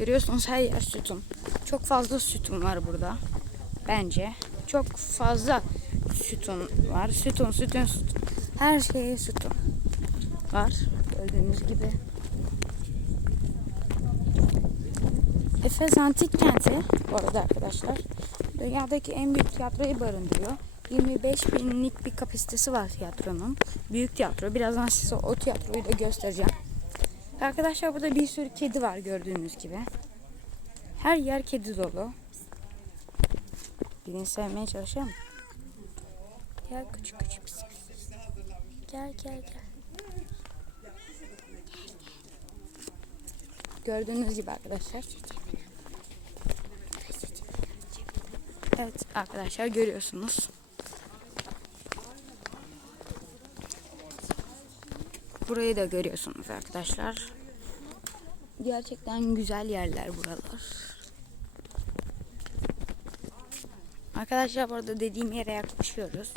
Görüyorsunuz her yer sütun. Çok fazla sütun var burada. Bence. Çok fazla sütun var. Sütun, sütun, sütun. Her şeye sütun var. Gördüğünüz gibi. Efes Antik Kenti bu arada arkadaşlar. Dünyadaki en büyük tiyatroyu barındırıyor. 25 binlik bir kapasitesi var tiyatronun. Büyük tiyatro. Birazdan size o tiyatroyu da göstereceğim. Arkadaşlar burada bir sürü kedi var gördüğünüz gibi. Her yer kedi dolu. Birini sevmeye çalışıyor mu? Gel küçük küçük. pis pis. Gel gel gel. Gördüğünüz gibi arkadaşlar. Evet arkadaşlar görüyorsunuz. Burayı da görüyorsunuz arkadaşlar. Gerçekten güzel yerler buralar. Arkadaşlar burada dediğim yere yaklaşıyoruz.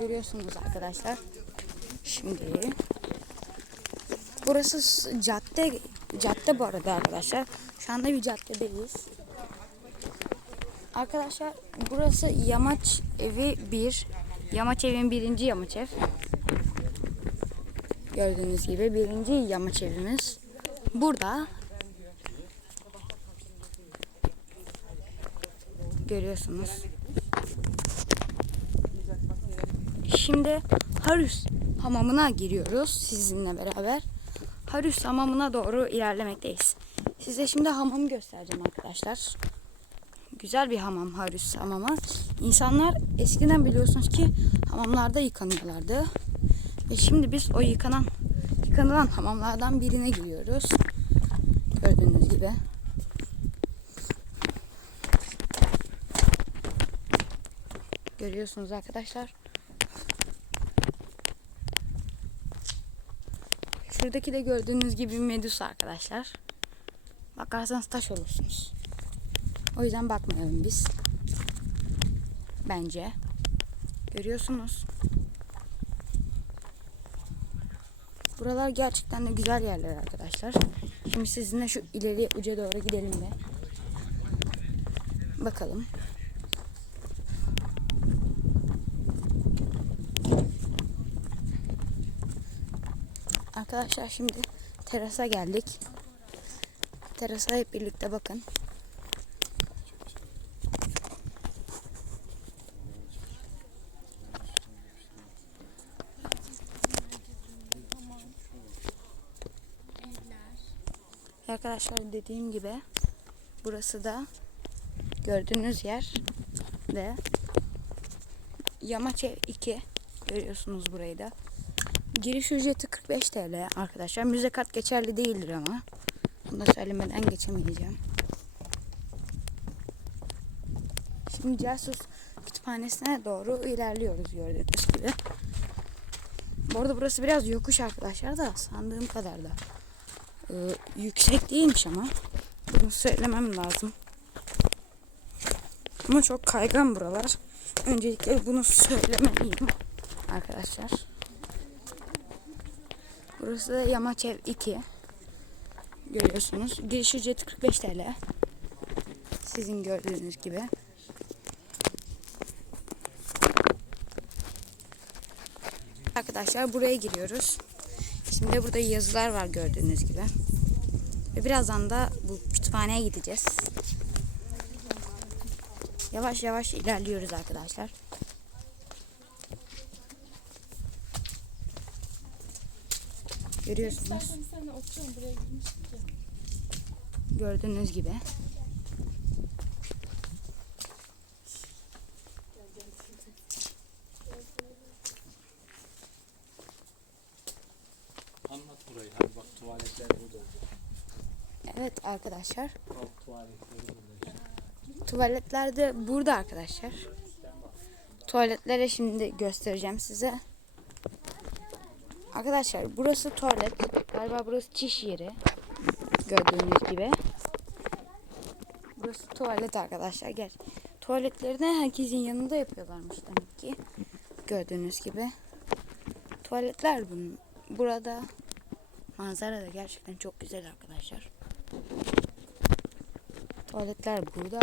Görüyorsunuz arkadaşlar. Şimdi burası cadde cadde bu arada arkadaşlar. Şu anda bir caddedeyiz. Arkadaşlar burası Yamaç Evi 1. Yamaç Evin birinci Yamaç Ev. Gördüğünüz gibi birinci Yamaç Evimiz. Burada görüyorsunuz. Şimdi Harus hamamına giriyoruz sizinle beraber. Harus hamamına doğru ilerlemekteyiz. Size şimdi hamamı göstereceğim arkadaşlar. Güzel bir hamam Harus hamamı. İnsanlar eskiden biliyorsunuz ki hamamlarda yıkanıyorlardı. Ve şimdi biz o yıkanan yıkanılan hamamlardan birine giriyoruz. Gördüğünüz gibi. Görüyorsunuz arkadaşlar. Şuradaki de gördüğünüz gibi Medusa arkadaşlar. Bakarsanız taş olursunuz. O yüzden bakmayalım biz. Bence. Görüyorsunuz. Buralar gerçekten de güzel yerler arkadaşlar. Şimdi sizinle şu ileri uca doğru gidelim de. Bakalım. Arkadaşlar şimdi terasa geldik. Terasa hep birlikte bakın. Arkadaşlar dediğim gibi burası da gördüğünüz yer ve Yamaç Ev 2 görüyorsunuz burayı da. Giriş ücreti 45 TL arkadaşlar. Müze kart geçerli değildir ama. Bunu da söylemeden geçemeyeceğim. Şimdi Casus kütüphanesine doğru ilerliyoruz gördüğünüz gibi. Bu arada burası biraz yokuş arkadaşlar da sandığım kadar da e, yüksek değilmiş ama bunu söylemem lazım. Ama çok kaygan buralar. Öncelikle bunu söylemeliyim arkadaşlar. Burası Yamaç Ev 2. Görüyorsunuz. Giriş ücreti 45 TL. Sizin gördüğünüz gibi. Arkadaşlar buraya giriyoruz. Şimdi burada yazılar var gördüğünüz gibi. Ve birazdan da bu kütüphaneye gideceğiz. Yavaş yavaş ilerliyoruz arkadaşlar. Görüyorsunuz. Gördüğünüz gibi. Bak tuvaletler burada. Evet arkadaşlar. Alt tuvaletleri burada. işte. Tuvaletler de burada arkadaşlar. Tuvaletlere şimdi göstereceğim size. Arkadaşlar burası tuvalet. Galiba burası çiş yeri. Gördüğünüz gibi. Burası tuvalet arkadaşlar. Gel. Tuvaletlerini herkesin yanında yapıyorlarmış demek ki. Gördüğünüz gibi. Tuvaletler bunun. Burada manzara da gerçekten çok güzel arkadaşlar. Tuvaletler burada.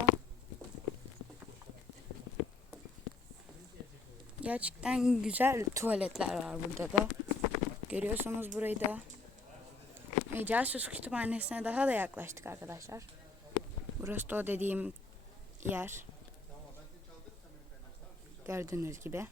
Gerçekten güzel tuvaletler var burada da. Görüyorsunuz burayı da. Casus Kütüphanesi'ne daha da yaklaştık arkadaşlar. Burası da o dediğim yer. Gördüğünüz gibi.